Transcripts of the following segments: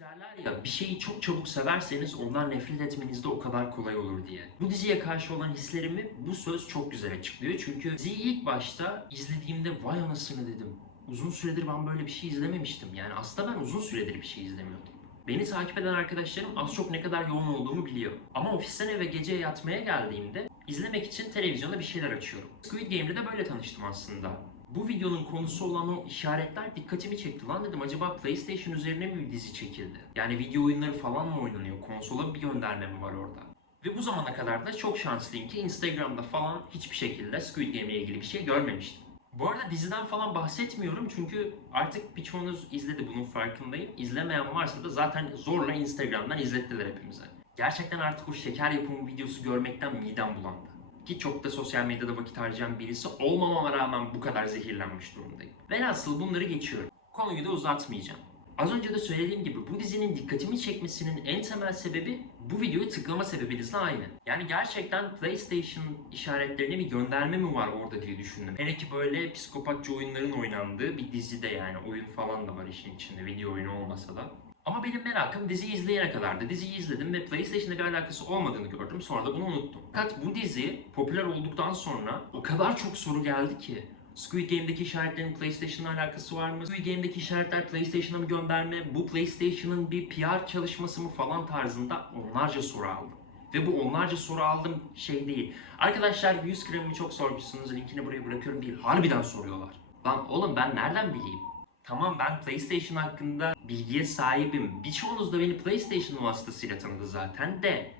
Derler ya bir şeyi çok çabuk severseniz ondan nefret etmeniz de o kadar kolay olur diye. Bu diziye karşı olan hislerimi bu söz çok güzel açıklıyor. Çünkü diziyi ilk başta izlediğimde vay anasını dedim. Uzun süredir ben böyle bir şey izlememiştim. Yani aslında ben uzun süredir bir şey izlemiyordum. Beni takip eden arkadaşlarım az çok ne kadar yoğun olduğumu biliyor. Ama ofisten eve gece yatmaya geldiğimde izlemek için televizyonda bir şeyler açıyorum. Squid Game'de de böyle tanıştım aslında. Bu videonun konusu olan o işaretler dikkatimi çekti. Lan dedim acaba PlayStation üzerine mi bir dizi çekildi? Yani video oyunları falan mı oynanıyor? Konsola bir gönderme mi var orada? Ve bu zamana kadar da çok şanslıyım ki Instagram'da falan hiçbir şekilde Squid Game ile ilgili bir şey görmemiştim. Bu arada diziden falan bahsetmiyorum çünkü artık birçoğunuz izledi bunun farkındayım. İzlemeyen varsa da zaten zorla Instagram'dan izlettiler hepimize. Gerçekten artık o şeker yapımı videosu görmekten midem bulandı. Ki çok da sosyal medyada vakit harcayan birisi olmamama rağmen bu kadar zehirlenmiş durumdayım. Velhasıl bunları geçiyorum. Konuyu da uzatmayacağım. Az önce de söylediğim gibi bu dizinin dikkatimi çekmesinin en temel sebebi bu videoyu tıklama sebebinizle aynı. Yani gerçekten PlayStation işaretlerine bir gönderme mi var orada diye düşündüm. Hele ki böyle psikopatça oyunların oynandığı bir dizide yani oyun falan da var işin içinde video oyunu olmasa da. Ama benim merakım diziyi izleyene kadardı. Diziyi izledim ve PlayStation'da bir alakası olmadığını gördüm. Sonra da bunu unuttum. Fakat bu dizi popüler olduktan sonra o kadar çok soru geldi ki. Squid Game'deki işaretlerin PlayStation'la alakası var mı? Squid Game'deki işaretler PlayStation'a mı gönderme? Bu PlayStation'ın bir PR çalışması mı falan tarzında onlarca soru aldım. Ve bu onlarca soru aldım şey değil. Arkadaşlar 100 gramımı çok sormuşsunuz linkini buraya bırakıyorum değil. Harbiden soruyorlar. Lan oğlum ben nereden bileyim? Tamam ben PlayStation hakkında bilgiye sahibim. Birçoğunuz da beni PlayStation vasıtasıyla tanıdı zaten de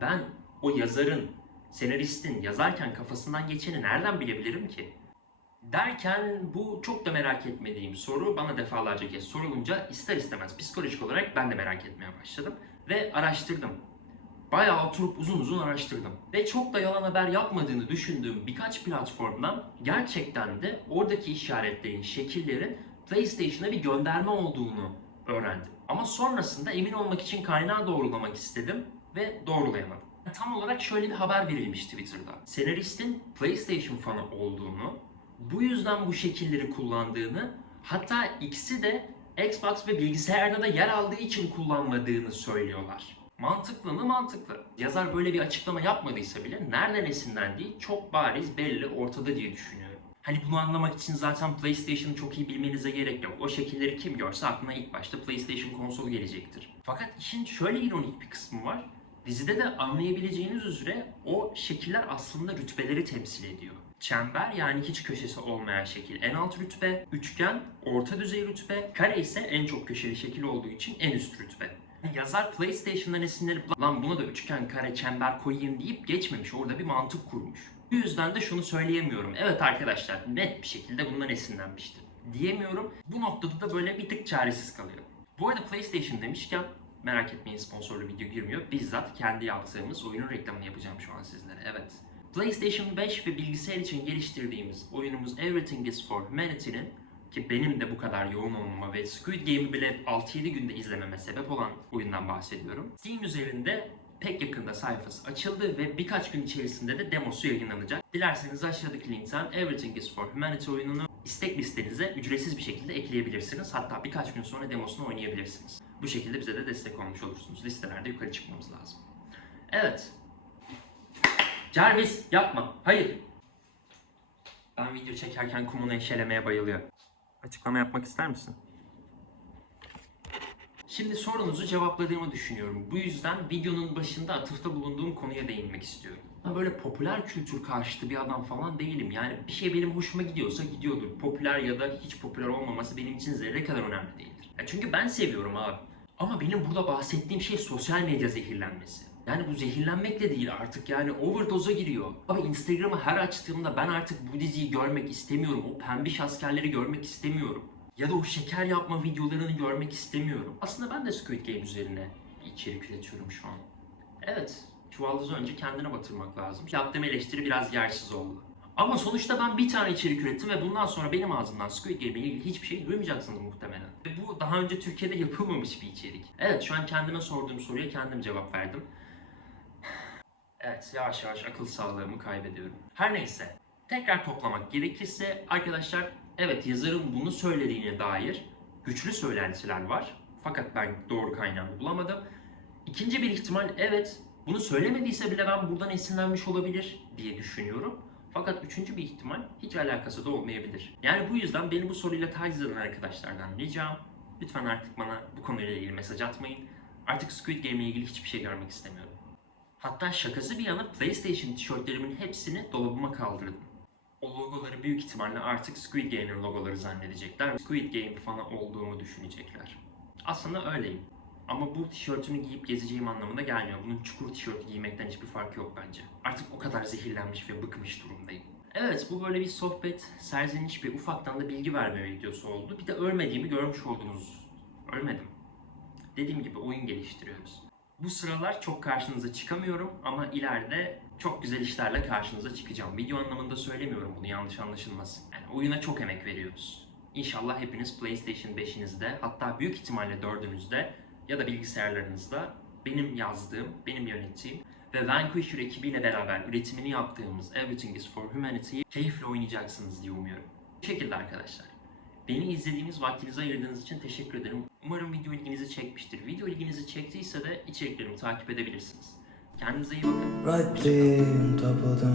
ben o yazarın, senaristin yazarken kafasından geçeni nereden bilebilirim ki? Derken bu çok da merak etmediğim soru bana defalarca kez sorulunca ister istemez psikolojik olarak ben de merak etmeye başladım ve araştırdım. Bayağı oturup uzun uzun araştırdım. Ve çok da yalan haber yapmadığını düşündüğüm birkaç platformdan gerçekten de oradaki işaretlerin, şekillerin PlayStation'a bir gönderme olduğunu öğrendim. Ama sonrasında emin olmak için kaynağı doğrulamak istedim ve doğrulayamadım. Tam olarak şöyle bir haber verilmiş Twitter'da. Senaristin PlayStation fanı olduğunu, bu yüzden bu şekilleri kullandığını, hatta ikisi de Xbox ve bilgisayarda da yer aldığı için kullanmadığını söylüyorlar. Mantıklı mı? Mantıklı. Yazar böyle bir açıklama yapmadıysa bile nereden esinlendiği çok bariz belli ortada diye düşünüyorum. Hani bunu anlamak için zaten PlayStation'ı çok iyi bilmenize gerek yok. O şekilleri kim görse aklına ilk başta PlayStation konsolu gelecektir. Fakat işin şöyle ironik bir kısmı var. Dizide de anlayabileceğiniz üzere o şekiller aslında rütbeleri temsil ediyor. Çember yani hiç köşesi olmayan şekil en alt rütbe, üçgen orta düzey rütbe, kare ise en çok köşeli şekil olduğu için en üst rütbe. Yazar PlayStation'dan esinlenip lan buna da üçgen, kare, çember koyayım deyip geçmemiş. Orada bir mantık kurmuş. Bu yüzden de şunu söyleyemiyorum. Evet arkadaşlar net bir şekilde bundan esinlenmiştir. Diyemiyorum. Bu noktada da böyle bir tık çaresiz kalıyor. Bu arada PlayStation demişken merak etmeyin sponsorlu video girmiyor. Bizzat kendi yaptığımız oyunun reklamını yapacağım şu an sizlere. Evet. PlayStation 5 ve bilgisayar için geliştirdiğimiz oyunumuz Everything is for Humanity'nin ki benim de bu kadar yoğun olmama ve Squid Game'i bile 6-7 günde izlememe sebep olan oyundan bahsediyorum. Steam üzerinde pek yakında sayfası açıldı ve birkaç gün içerisinde de demosu yayınlanacak. Dilerseniz aşağıdaki linkten Everything is for Humanity oyununu istek listenize ücretsiz bir şekilde ekleyebilirsiniz. Hatta birkaç gün sonra demosunu oynayabilirsiniz. Bu şekilde bize de destek olmuş olursunuz. Listelerde yukarı çıkmamız lazım. Evet. Jarvis yapma. Hayır. Ben video çekerken kumunu eşelemeye bayılıyor. Açıklama yapmak ister misin? Şimdi sorunuzu cevapladığımı düşünüyorum. Bu yüzden videonun başında atıfta bulunduğum konuya değinmek istiyorum. Ben böyle popüler kültür karşıtı bir adam falan değilim. Yani bir şey benim hoşuma gidiyorsa gidiyordur. Popüler ya da hiç popüler olmaması benim için zerre kadar önemli değildir. Ya çünkü ben seviyorum abi. Ama benim burada bahsettiğim şey sosyal medya zehirlenmesi. Yani bu zehirlenmek de değil artık yani overdose'a giriyor. Abi Instagram'ı her açtığımda ben artık bu diziyi görmek istemiyorum. O pembiş askerleri görmek istemiyorum. Ya da o şeker yapma videolarını görmek istemiyorum. Aslında ben de Squid Game üzerine içerik üretiyorum şu an. Evet, çuvaldızı önce kendine batırmak lazım. Yaptığım eleştiri biraz yersiz oldu. Ama sonuçta ben bir tane içerik ürettim ve bundan sonra benim ağzımdan Squid Game ile ilgili hiçbir şey duymayacaksınız muhtemelen. Ve bu daha önce Türkiye'de yapılmamış bir içerik. Evet, şu an kendime sorduğum soruya kendim cevap verdim. Evet, yavaş yavaş akıl sağlığımı kaybediyorum. Her neyse, tekrar toplamak gerekirse arkadaşlar, evet yazarın bunu söylediğine dair güçlü söylentiler var. Fakat ben doğru kaynağını bulamadım. İkinci bir ihtimal evet bunu söylemediyse bile ben buradan esinlenmiş olabilir diye düşünüyorum. Fakat üçüncü bir ihtimal hiç alakası da olmayabilir. Yani bu yüzden beni bu soruyla taciz eden arkadaşlardan ricam lütfen artık bana bu konuyla ilgili mesaj atmayın. Artık Squid Game ile ilgili hiçbir şey görmek istemiyorum. Hatta şakası bir yana PlayStation tişörtlerimin hepsini dolabıma kaldırdım. O logoları büyük ihtimalle artık Squid Game'in logoları zannedecekler. Squid Game fanı olduğumu düşünecekler. Aslında öyleyim. Ama bu tişörtümü giyip gezeceğim anlamında gelmiyor. Bunun çukur tişörtü giymekten hiçbir farkı yok bence. Artık o kadar zehirlenmiş ve bıkmış durumdayım. Evet bu böyle bir sohbet, serzeniş bir ufaktan da bilgi verme videosu oldu. Bir de ölmediğimi görmüş oldunuz. Ölmedim. Dediğim gibi oyun geliştiriyoruz. Bu sıralar çok karşınıza çıkamıyorum ama ileride çok güzel işlerle karşınıza çıkacağım. Video anlamında söylemiyorum bunu yanlış anlaşılmasın. Yani oyuna çok emek veriyoruz. İnşallah hepiniz PlayStation 5'inizde hatta büyük ihtimalle 4'ünüzde ya da bilgisayarlarınızda benim yazdığım, benim yönettiğim ve Vanquisher ekibiyle beraber üretimini yaptığımız Everything is for Humanity'yi keyifle oynayacaksınız diye umuyorum. Bu şekilde arkadaşlar. Beni izlediğiniz, vaktinizi ayırdığınız için teşekkür ederim. Umarım video ilginizi çekmiştir. Video ilginizi çektiyse de içeriklerimi takip edebilirsiniz. Kendinize iyi bakın. Right there on top of the